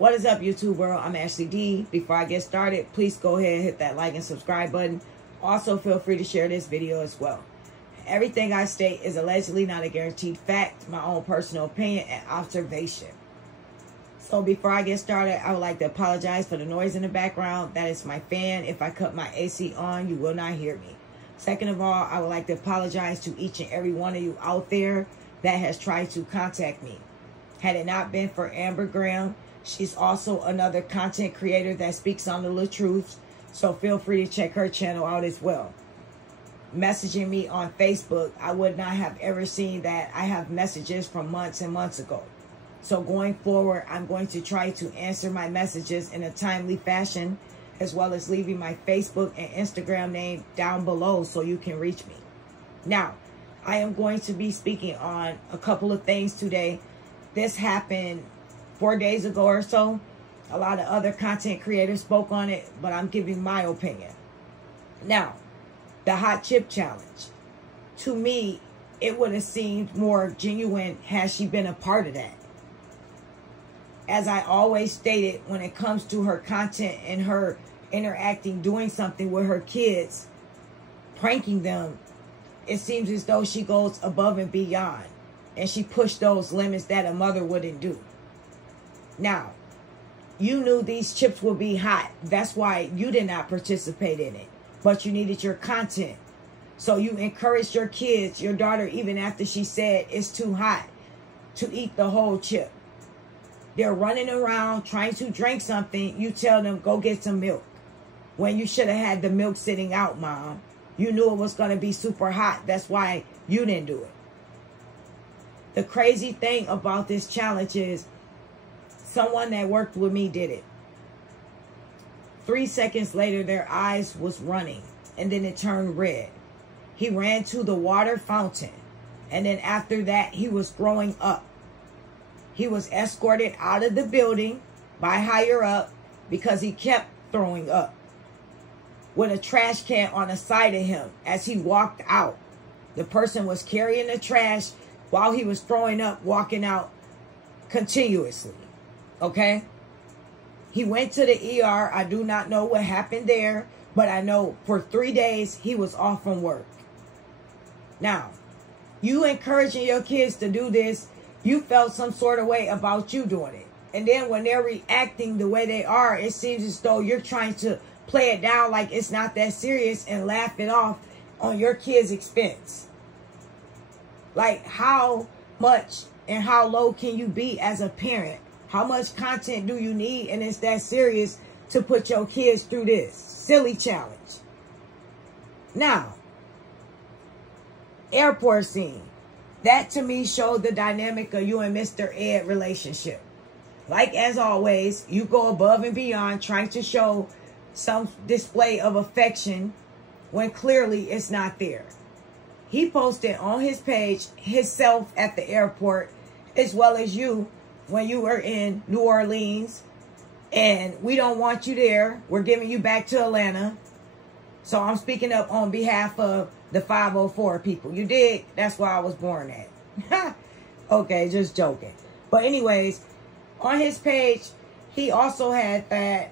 What is up, YouTube world? I'm Ashley D. Before I get started, please go ahead and hit that like and subscribe button. Also, feel free to share this video as well. Everything I state is allegedly not a guaranteed fact, my own personal opinion and observation. So before I get started, I would like to apologize for the noise in the background. That is my fan. If I cut my AC on, you will not hear me. Second of all, I would like to apologize to each and every one of you out there that has tried to contact me. Had it not been for Amber Graham, she's also another content creator that speaks on the little truths. So feel free to check her channel out as well. Messaging me on Facebook, I would not have ever seen that. I have messages from months and months ago. So going forward, I'm going to try to answer my messages in a timely fashion, as well as leaving my Facebook and Instagram name down below so you can reach me. Now, I am going to be speaking on a couple of things today. This happened 4 days ago or so. A lot of other content creators spoke on it, but I'm giving my opinion. Now, the hot chip challenge. To me, it would have seemed more genuine had she been a part of that. As I always stated, when it comes to her content and her interacting, doing something with her kids, pranking them, it seems as though she goes above and beyond. And she pushed those limits that a mother wouldn't do. Now, you knew these chips would be hot. That's why you did not participate in it. But you needed your content. So you encouraged your kids, your daughter, even after she said it's too hot, to eat the whole chip. They're running around trying to drink something. You tell them, go get some milk. When you should have had the milk sitting out, Mom. You knew it was going to be super hot. That's why you didn't do it. The crazy thing about this challenge is someone that worked with me did it. 3 seconds later, their eyes was running, and then it turned red. He ran to the water fountain, and then after that, he was throwing up. He was escorted out of the building by higher up because he kept throwing up, with a trash can on the side of him as he walked out. The person was carrying the trash while he was throwing up, walking out continuously. Okay? He went to the ER. I do not know what happened there, but I know for 3 days he was off from work. Now, you encouraging your kids to do this, you felt some sort of way about you doing it. And then when they're reacting the way they are, it seems as though you're trying to play it down like it's not that serious and laugh it off on your kids' expense. Like, how much and how low can you be as a parent? How much content do you need? And it's that serious to put your kids through this silly challenge. Now, airport scene. That to me showed the dynamic of you and Mr. Ed relationship. Like as always, you go above and beyond trying to show some display of affection when clearly it's not there. He posted on his page himself at the airport, as well as you when you were in New Orleans. And we don't want you there. We're giving you back to Atlanta. So I'm speaking up on behalf of the 504 people. You dig? That's where I was born at. Okay, just joking. But anyways, on his page, he also had that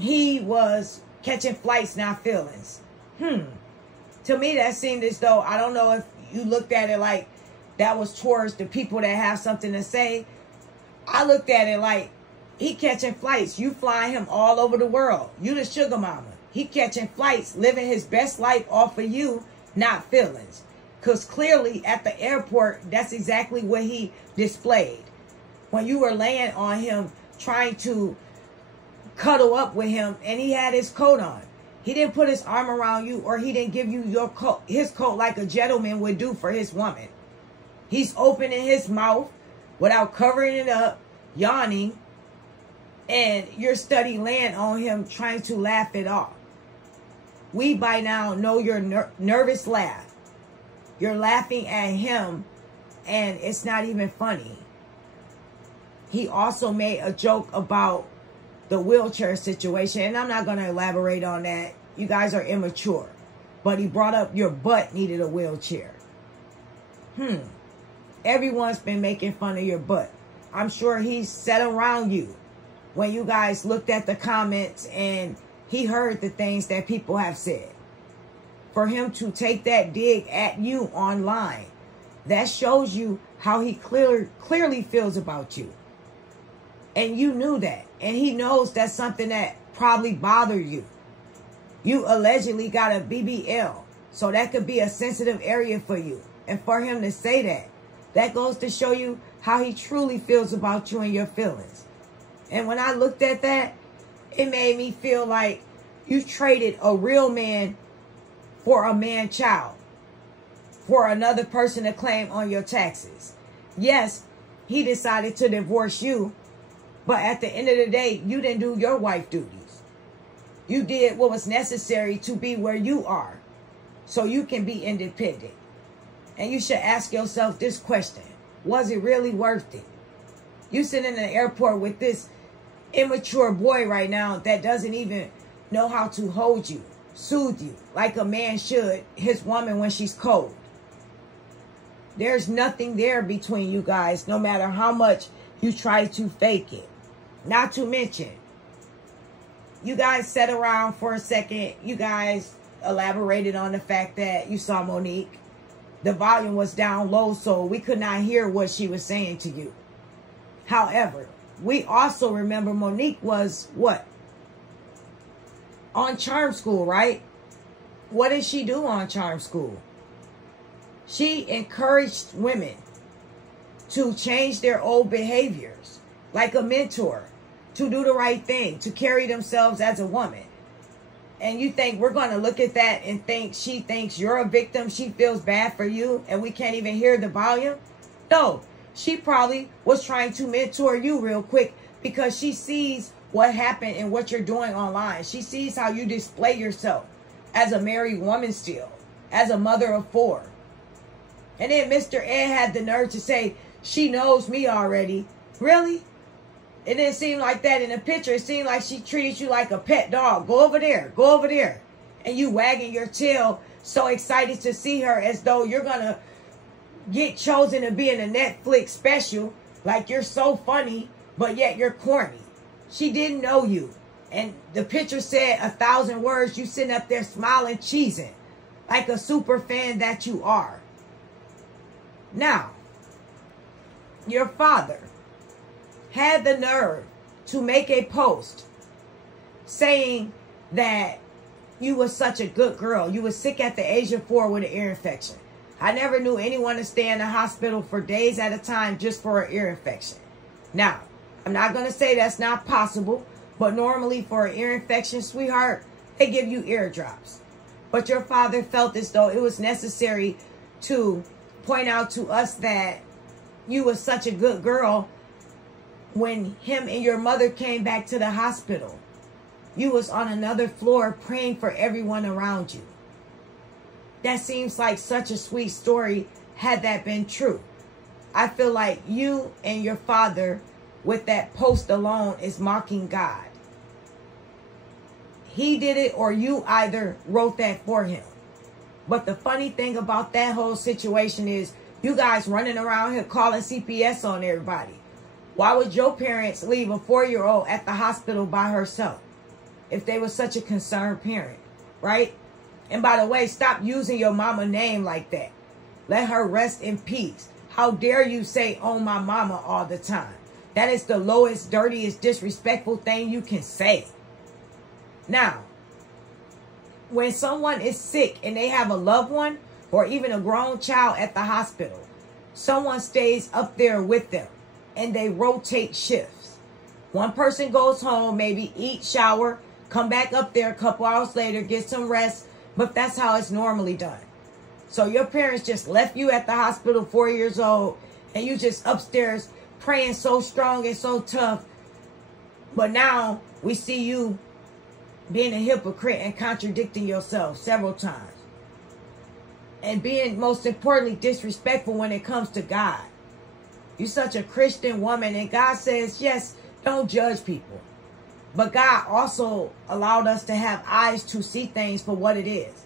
he was catching flights, not feelings. To me, that seemed as though, I don't know if you looked at it like that was towards the people that have something to say. I looked at it like he catching flights. You flying him all over the world. You the sugar mama. He catching flights, living his best life off of you, not feelings. Because clearly at the airport, that's exactly what he displayed. When you were laying on him, trying to cuddle up with him, and he had his coat on. He didn't put his arm around you, or he didn't give you your coat, his coat like a gentleman would do for his woman. He's opening his mouth without covering it up, yawning, and you're steady laying on him trying to laugh it off. We by now know your nervous laugh. You're laughing at him, and it's not even funny. He also made a joke about the wheelchair situation, and I'm not going to elaborate on that. You guys are immature. But he brought up your butt needed a wheelchair. Everyone's been making fun of your butt. I'm sure he sat around you when you guys looked at the comments and he heard the things that people have said. For him to take that dig at you online, that shows you how he clearly feels about you. And you knew that. And he knows that's something that probably bothered you. You allegedly got a BBL. So that could be a sensitive area for you. And for him to say that, that goes to show you how he truly feels about you and your feelings. And when I looked at that, it made me feel like you traded a real man for a man-child, for another person to claim on your taxes. Yes, he decided to divorce you, but at the end of the day, you didn't do your wife duties. You did what was necessary to be where you are, so you can be independent. And you should ask yourself this question: was it really worth it? You sitting in the airport with this immature boy right now that doesn't even know how to hold you, soothe you, like a man should his woman when she's cold. There's nothing there between you guys, no matter how much you try to fake it. Not to mention, you guys sat around for a second. You guys elaborated on the fact that you saw Monique. The volume was down low, so we could not hear what she was saying to you. However, we also remember Monique was what? On Charm School, right? What did she do on Charm School? She encouraged women to change their old behaviors, like a mentor, to do the right thing, to carry themselves as a woman. And you think we're going to look at that and think she thinks you're a victim, she feels bad for you, and we can't even hear the volume? No, she probably was trying to mentor you real quick because she sees what happened and what you're doing online. She sees how you display yourself as a married woman still, as a mother of 4. And then Mr. Ed had the nerve to say, she knows me already. Really? It didn't seem like that in the picture. It seemed like she treated you like a pet dog. Go over there. Go over there. And you wagging your tail, so excited to see her, as though you're going to get chosen to be in a Netflix special. Like you're so funny, but yet you're corny. She didn't know you. And the picture said 1,000 words. You sitting up there smiling, cheesing, like a super fan that you are. Now, your father had the nerve to make a post saying that you were such a good girl. You were sick at the age of 4 with an ear infection. I never knew anyone to stay in the hospital for days at a time just for an ear infection. Now, I'm not going to say that's not possible, but normally for an ear infection, sweetheart, they give you eardrops. But your father felt as though it was necessary to point out to us that you were such a good girl. When him and your mother came back to the hospital, you was on another floor praying for everyone around you. That seems like such a sweet story had that been true. I feel like you and your father with that post alone is mocking God. He did it, or you either wrote that for him. But the funny thing about that whole situation is you guys running around here calling CPS on everybody. Why would your parents leave a 4-year-old at the hospital by herself if they were such a concerned parent, right? And by the way, stop using your mama name like that. Let her rest in peace. How dare you say, oh, my mama all the time? That is the lowest, dirtiest, disrespectful thing you can say. Now, when someone is sick and they have a loved one or even a grown child at the hospital, someone stays up there with them. And they rotate shifts. One person goes home, maybe eat, shower, come back up there a couple hours later, get some rest. But that's how it's normally done. So your parents just left you at the hospital, 4 years old, and you just upstairs praying so strong and so tough. But now we see you being a hypocrite and contradicting yourself several times. And being, most importantly, disrespectful when it comes to God. You're such a Christian woman, and God says, yes, don't judge people. But God also allowed us to have eyes to see things for what it is.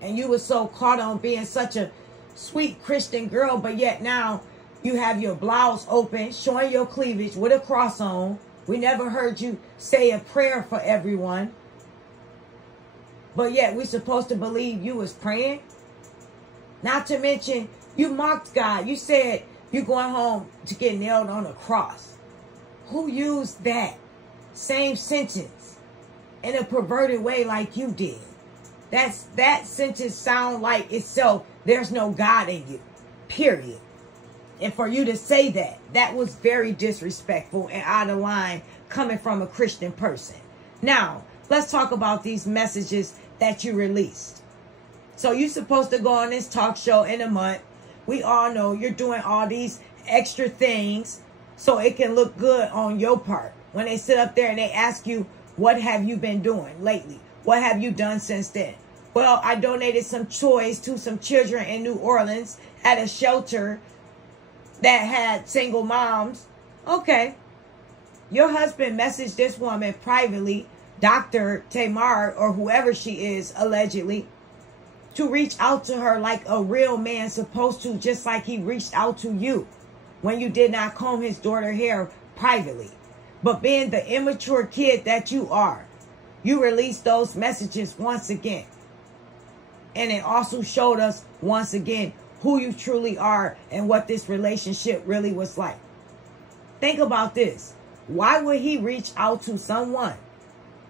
And you were so caught on being such a sweet Christian girl, but yet now You have your blouse open, showing your cleavage with a cross on. We never heard you say a prayer for everyone. But yet we're supposed to believe you was praying. Not to mention, you mocked God. You said you're going home to get nailed on a cross. Who used that same sentence in a perverted way like you did? That sentence sound like itself, there's no God in you, period. And for you to say that, that was very disrespectful and out of line coming from a Christian person. Now, let's talk about these messages that you released. So you're supposed to go on this talk show in a month. We all know you're doing all these extra things so it can look good on your part. When they sit up there and they ask you, what have you been doing lately? What have you done since then? Well, I donated some toys to some children in New Orleans at a shelter that had single moms. Okay. Your husband messaged this woman privately, Dr. Tamar, or whoever she is, allegedly, to reach out to her like a real man supposed to, just like he reached out to you when you did not comb his daughter's hair privately. But being the immature kid that you are, you released those messages once again. And it also showed us once again who you truly are and what this relationship really was like. Think about this. Why would he reach out to someone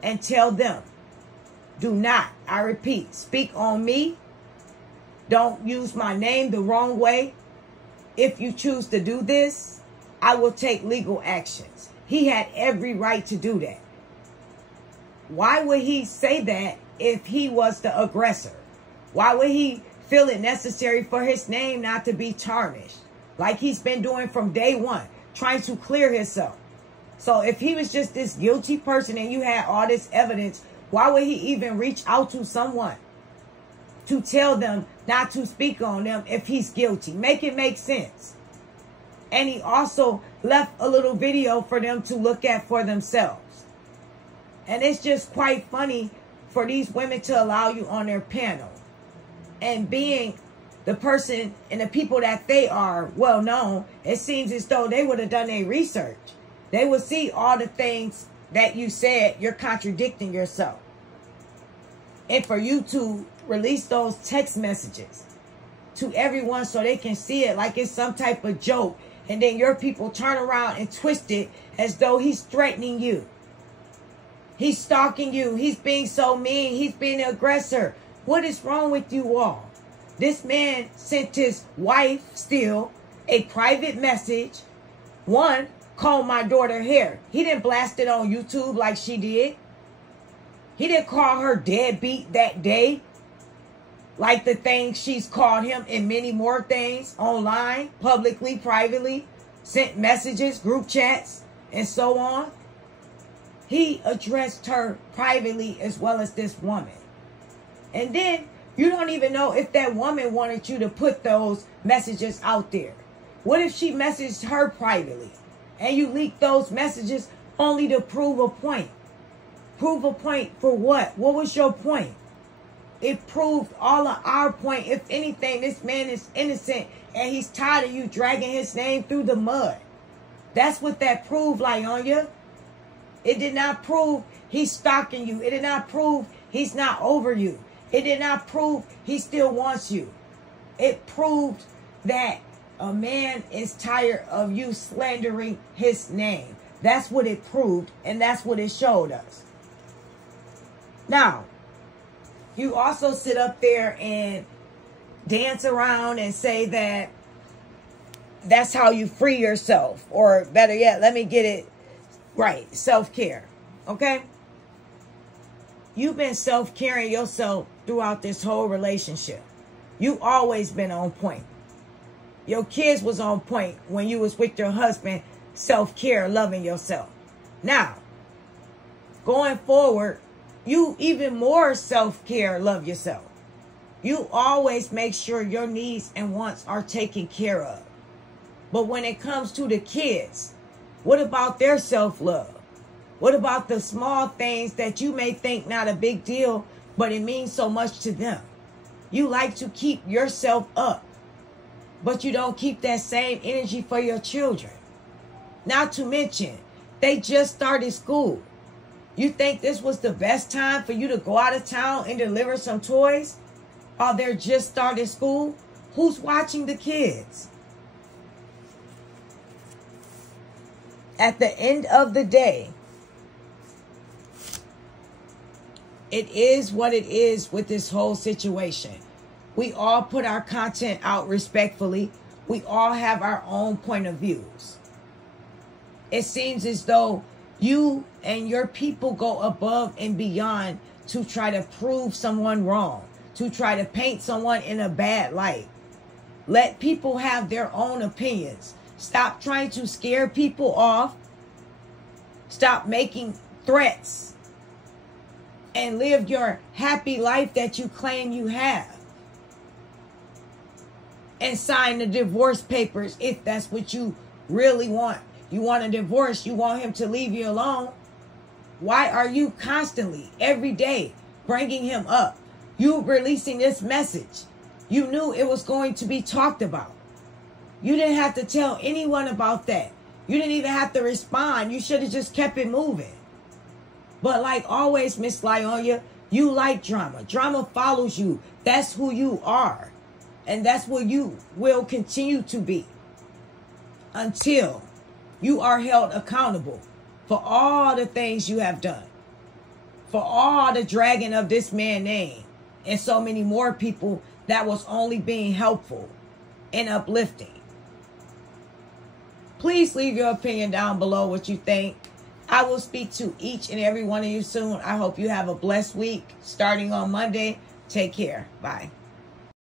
and tell them, do not, I repeat, speak on me. Don't use my name the wrong way. If you choose to do this, I will take legal actions. He had every right to do that. Why would he say that if he was the aggressor? Why would he feel it necessary for his name not to be tarnished? Like he's been doing from day one, trying to clear himself. So if he was just this guilty person and you had all this evidence, why would he even reach out to someone to tell them not to speak on them if he's guilty? Make it make sense. And he also left a little video for them to look at for themselves. And it's just quite funny for these women to allow you on their panel. And being the person and the people that they are well known, it seems as though they would have done their research. They would see all the things that you said, you're contradicting yourself. And for you to release those text messages to everyone so they can see it like it's some type of joke, and then your people turn around and twist it as though he's threatening you. He's stalking you. He's being so mean. He's being an aggressor. What is wrong with you all? This man sent his wife still a private message. One, comb my daughter's hair. He didn't blast it on YouTube like she did. He didn't call her deadbeat that day like the things she's called him, and many more things online, publicly, privately, sent messages, group chats, and so on. He addressed her privately as well as this woman. And then you don't even know if that woman wanted you to put those messages out there. What if she messaged her privately and you leaked those messages only to prove a point? Prove a point for what? What was your point? It proved all of our point. If anything, this man is innocent and he's tired of you dragging his name through the mud. That's what that proved, Lieonya. It did not prove he's stalking you. It did not prove he's not over you. It did not prove he still wants you. It proved that a man is tired of you slandering his name. That's what it proved, and that's what it showed us. Now, you also sit up there and dance around and say that that's how you free yourself. Or better yet, let me get it right. Self-care. Okay? You've been self-caring yourself throughout this whole relationship. You always been on point. Your kids was on point when you was with your husband, self-care, loving yourself. Now, going forward, you even more self-care, love yourself. You always make sure your needs and wants are taken care of. But when it comes to the kids, what about their self-love? What about the small things that you may think not a big deal, but it means so much to them? You like to keep yourself up. but you don't keep that same energy for your children. Not to mention, they just started school. You think this was the best time for you to go out of town and deliver some toys while they're just started school? Who's watching the kids? At the end of the day, it is what it is with this whole situation. We all put our content out respectfully. We all have our own point of views. It seems as though you and your people go above and beyond to try to prove someone wrong, to try to paint someone in a bad light. Let people have their own opinions. Stop trying to scare people off. Stop making threats. And live your happy life that you claim you have. And sign the divorce papers if that's what you really want. You want a divorce. You want him to leave you alone. Why are you constantly, every day, bringing him up? You releasing this message. You knew it was going to be talked about. You didn't have to tell anyone about that. You didn't even have to respond. You should have just kept it moving. But like always, Miss Lieonya, you like drama. Drama follows you. That's who you are. And that's what you will continue to be. Until you are held accountable for all the things you have done. For all the dragging of this man's name. And so many more people that was only being helpful and uplifting. Please leave your opinion down below what you think. I will speak to each and every one of you soon. I hope you have a blessed week starting on Monday. Take care. Bye.